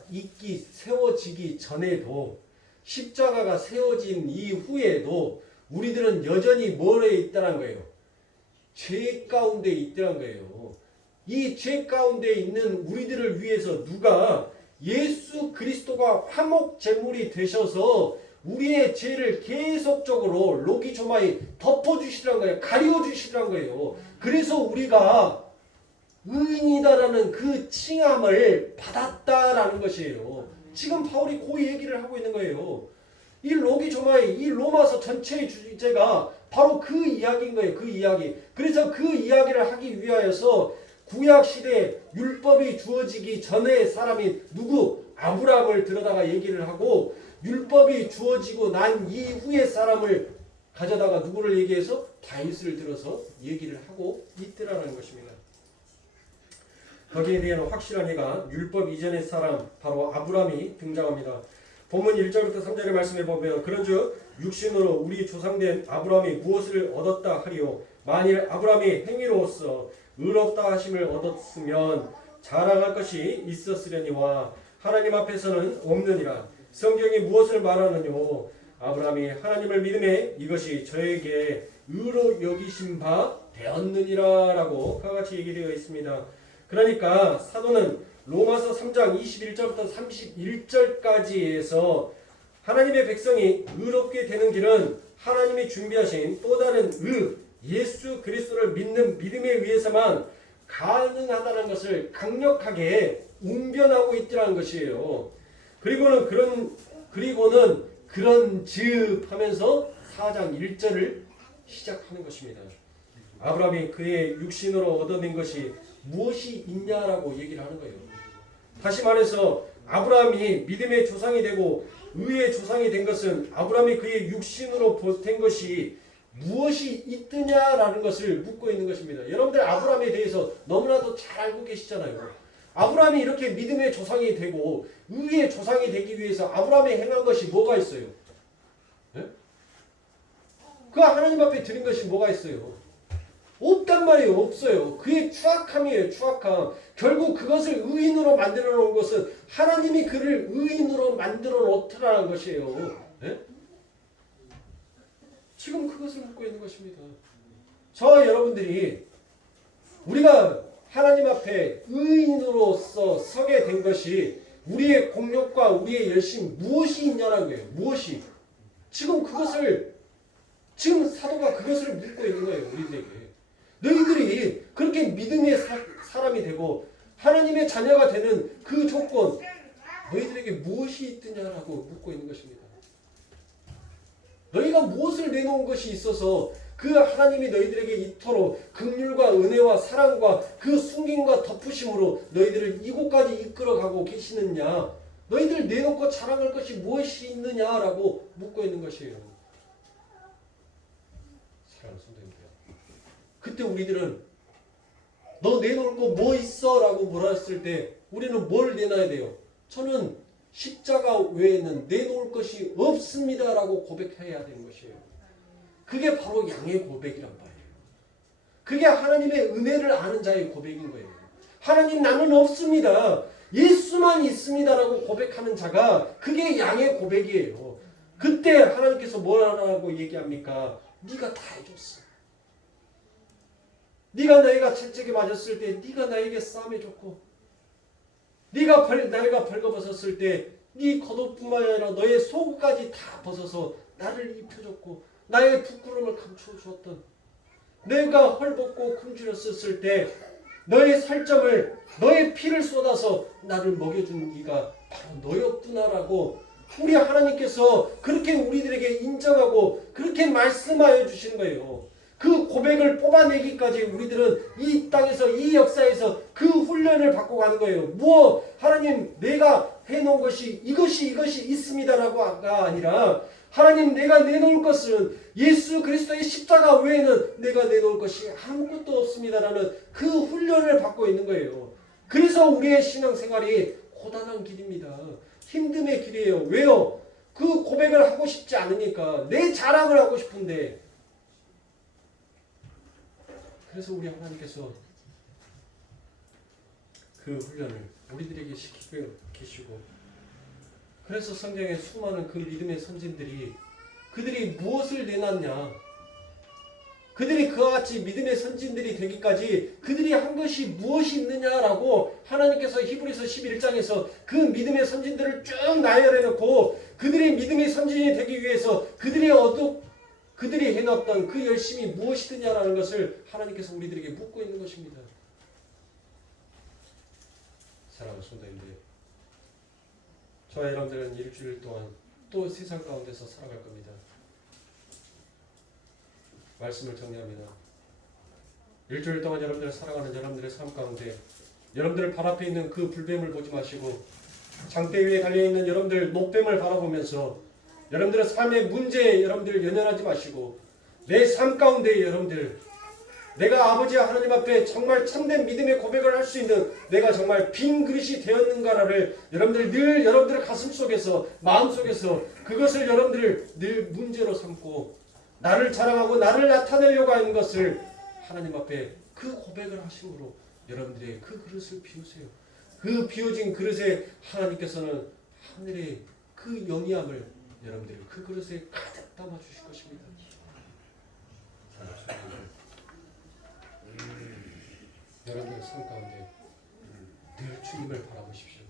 세워지기 전에도 십자가가 세워진 이후에도 우리들은 여전히 뭐에 있다는 거예요? 죄 가운데 있다는 거예요. 이 죄 가운데 있는 우리들을 위해서 누가 예수 그리스도가 화목 제물이 되셔서 우리의 죄를 계속적으로 로기조마이 덮어주시라는 거예요. 가려주시라는 거예요. 그래서 우리가 의인이다라는 그 칭함을 받았다라는 것이에요. 지금 바울이 그 얘기를 하고 있는 거예요. 이 로기조마이, 이 로마서 전체의 주제가 바로 그 이야기인 거예요. 그 이야기. 그래서 그 이야기를 하기 위하여서 구약 시대에 율법이 주어지기 전에 사람이 누구? 아브라함을 들여다가 얘기를 하고 율법이 주어지고 난 이후에 사람을 가져다가 누구를 얘기해서 다윗을 들어서 얘기를 하고 있더라는 것입니다. 거기에 대한 확실한 예가 율법 이전의 사람 바로 아브라함이 등장합니다. 본문 1절부터 3절의 말씀에 보면 그런즉 육신으로 우리 조상된 아브라함이 무엇을 얻었다 하리요 만일 아브라함이 행위로서 의롭다 하심을 얻었으면 자랑할 것이 있었으려니와 하나님 앞에서는 없느니라. 성경이 무엇을 말하느뇨? 아브라함이 하나님을 믿음에 이것이 저에게 의로 여기신 바 되었느니라 라고 그와 같이 얘기되어 있습니다. 그러니까 사도는 로마서 3장 21절부터 31절까지에서 하나님의 백성이 의롭게 되는 길은 하나님이 준비하신 또 다른 예수 그리스도를 믿는 믿음에 의해서만 가능하다는 것을 강력하게 웅변하고 있더라는 것이에요. 그리고는 그런즉 하면서 4장 1절을 시작하는 것입니다. 아브라함이 그의 육신으로 얻어낸 것이 무엇이 있냐라고 얘기를 하는 거예요. 다시 말해서 아브라함이 믿음의 조상이 되고 의의 조상이 된 것은 아브라함이 그의 육신으로 보탠 것이 무엇이 있느냐라는 것을 묻고 있는 것입니다. 여러분들 아브라함에 대해서 너무나도 잘 알고 계시잖아요. 아브라함이 이렇게 믿음의 조상이 되고 의의 조상이 되기 위해서 아브라함이 행한 것이 뭐가 있어요? 네? 그 하나님 앞에 드린 것이 뭐가 있어요? 없단 말이에요. 없어요. 그의 추악함이에요. 추악함. 결국 그것을 의인으로 만들어 놓은 것은 하나님이 그를 의인으로 만들어 놓더라는 것이에요. 네? 지금 그것을 묻고 있는 것입니다. 저와 여러분들이 우리가 하나님 앞에 의인으로서 서게 된 것이 우리의 공력과 우리의 열심 무엇이 있냐라는 거예요. 무엇이. 지금 사도가 그것을 묻고 있는 거예요. 우리들에게. 너희들이 그렇게 믿음의 사람이 되고 하나님의 자녀가 되는 그 조건 너희들에게 무엇이 있느냐라고 묻고 있는 것입니다. 너희가 무엇을 내놓은 것이 있어서 그 하나님이 너희들에게 이토록 긍휼과 은혜와 사랑과 그 숨김과 덮으심으로 너희들을 이곳까지 이끌어가고 계시느냐. 너희들 내놓고 자랑할 것이 무엇이 있느냐라고 묻고 있는 것이에요. 사랑하는 성도님들, 그때 우리들은 너 내놓을 거 뭐 있어? 라고 물었을 때 우리는 뭘 내놔야 돼요? 저는 십자가 외에는 내놓을 것이 없습니다 라고 고백해야 되는 것이에요. 그게 바로 양의 고백이란 말이에요. 그게 하나님의 은혜를 아는 자의 고백인 거예요. 하나님 나는 없습니다. 예수만 있습니다 라고 고백하는 자가 그게 양의 고백이에요. 그때 하나님께서 뭐라고 얘기합니까? 네가 다 해줬어. 네가 나이가 채찍에 맞았을 때 네가 나에게 싸매줬고 네가 나이가 벌거벗었을 때 네 겉옷뿐만 아니라 너의 속옷까지 다 벗어서 나를 입혀줬고 나의 부끄러움을 감춰주었던 내가 헐벗고 굶주렸었을 때 너의 살점을 너의 피를 쏟아서 나를 먹여준 네가 바로 너였구나라고 우리 하나님께서 그렇게 우리들에게 인정하고 그렇게 말씀하여 주시는 거예요. 그 고백을 뽑아내기까지 우리들은 이 땅에서 이 역사에서 그 훈련을 받고 가는 거예요. 하나님 내가 해놓은 것이 이것이 있습니다라고가 아니라 하나님 내가 내놓을 것은 예수 그리스도의 십자가 외에는 내가 내놓을 것이 아무것도 없습니다라는 그 훈련을 받고 있는 거예요. 그래서 우리의 신앙생활이 고단한 길입니다. 힘듦의 길이에요. 왜요? 그 고백을 하고 싶지 않으니까 내 자랑을 하고 싶은데 그래서 우리 하나님께서 그 훈련을 우리들에게 시키고 계시고 그래서 성경에 수많은 그 믿음의 선진들이 그들이 무엇을 내놨냐 그들이 그와 같이 믿음의 선진들이 되기까지 그들이 한 것이 무엇이 있느냐라고 하나님께서 히브리서 11장에서 그 믿음의 선진들을 쭉 나열해 놓고 그들이 믿음의 선진이 되기 위해서 그들이 해놨던 그 열심이 무엇이느냐라는 것을 하나님께서 우리들에게 묻고 있는 것입니다. 사랑하는 성도님들, 저와 여러분들은 일주일 동안 또 세상 가운데서 살아갈 겁니다. 말씀을 정리합니다. 일주일 동안 여러분들을 사랑하는 여러분들의 삶 가운데 여러분들 발 앞에 있는 그 불뱀을 보지 마시고 장대 위에 달려있는 여러분들 노뱀을 바라보면서 여러분들의 삶의 문제에 여러분들 연연하지 마시고 내 삶 가운데 여러분들 내가 아버지 하나님 앞에 정말 참된 믿음의 고백을 할 수 있는 내가 정말 빈 그릇이 되었는가를 여러분들 늘 여러분들의 가슴 속에서 마음 속에서 그것을 여러분들 늘 문제로 삼고 나를 자랑하고 나를 나타내려고 하는 것을 하나님 앞에 그 고백을 하심으로 여러분들의 그 그릇을 비우세요. 그 비워진 그릇에 하나님께서는 하늘의 그 영이함을 여러분들이 그 그릇에 가득 담아 주실 것입니다. 여러분의 삶 가운데 늘 주님을 바라보십시오.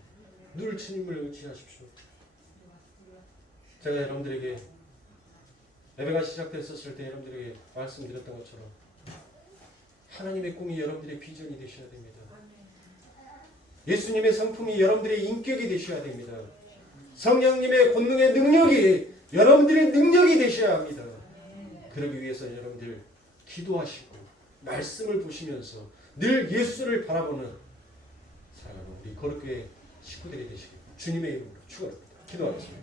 늘 주님을 의지하십시오. 제가 여러분들에게 예배가 시작됐었을 때 여러분들에게 말씀드렸던 것처럼 하나님의 꿈이 여러분들의 비전이 되셔야 됩니다. 예수님의 성품이 여러분들의 인격이 되셔야 됩니다. 성령님의 권능의 능력이 여러분들의 능력이 되셔야 합니다. 그러기 위해서 여러분들 기도하시고 말씀을 보시면서 늘 예수를 바라보는 사랑하는 우리 거룩교회 식구들이 되시길 주님의 이름으로 축원합니다. 기도하겠습니다.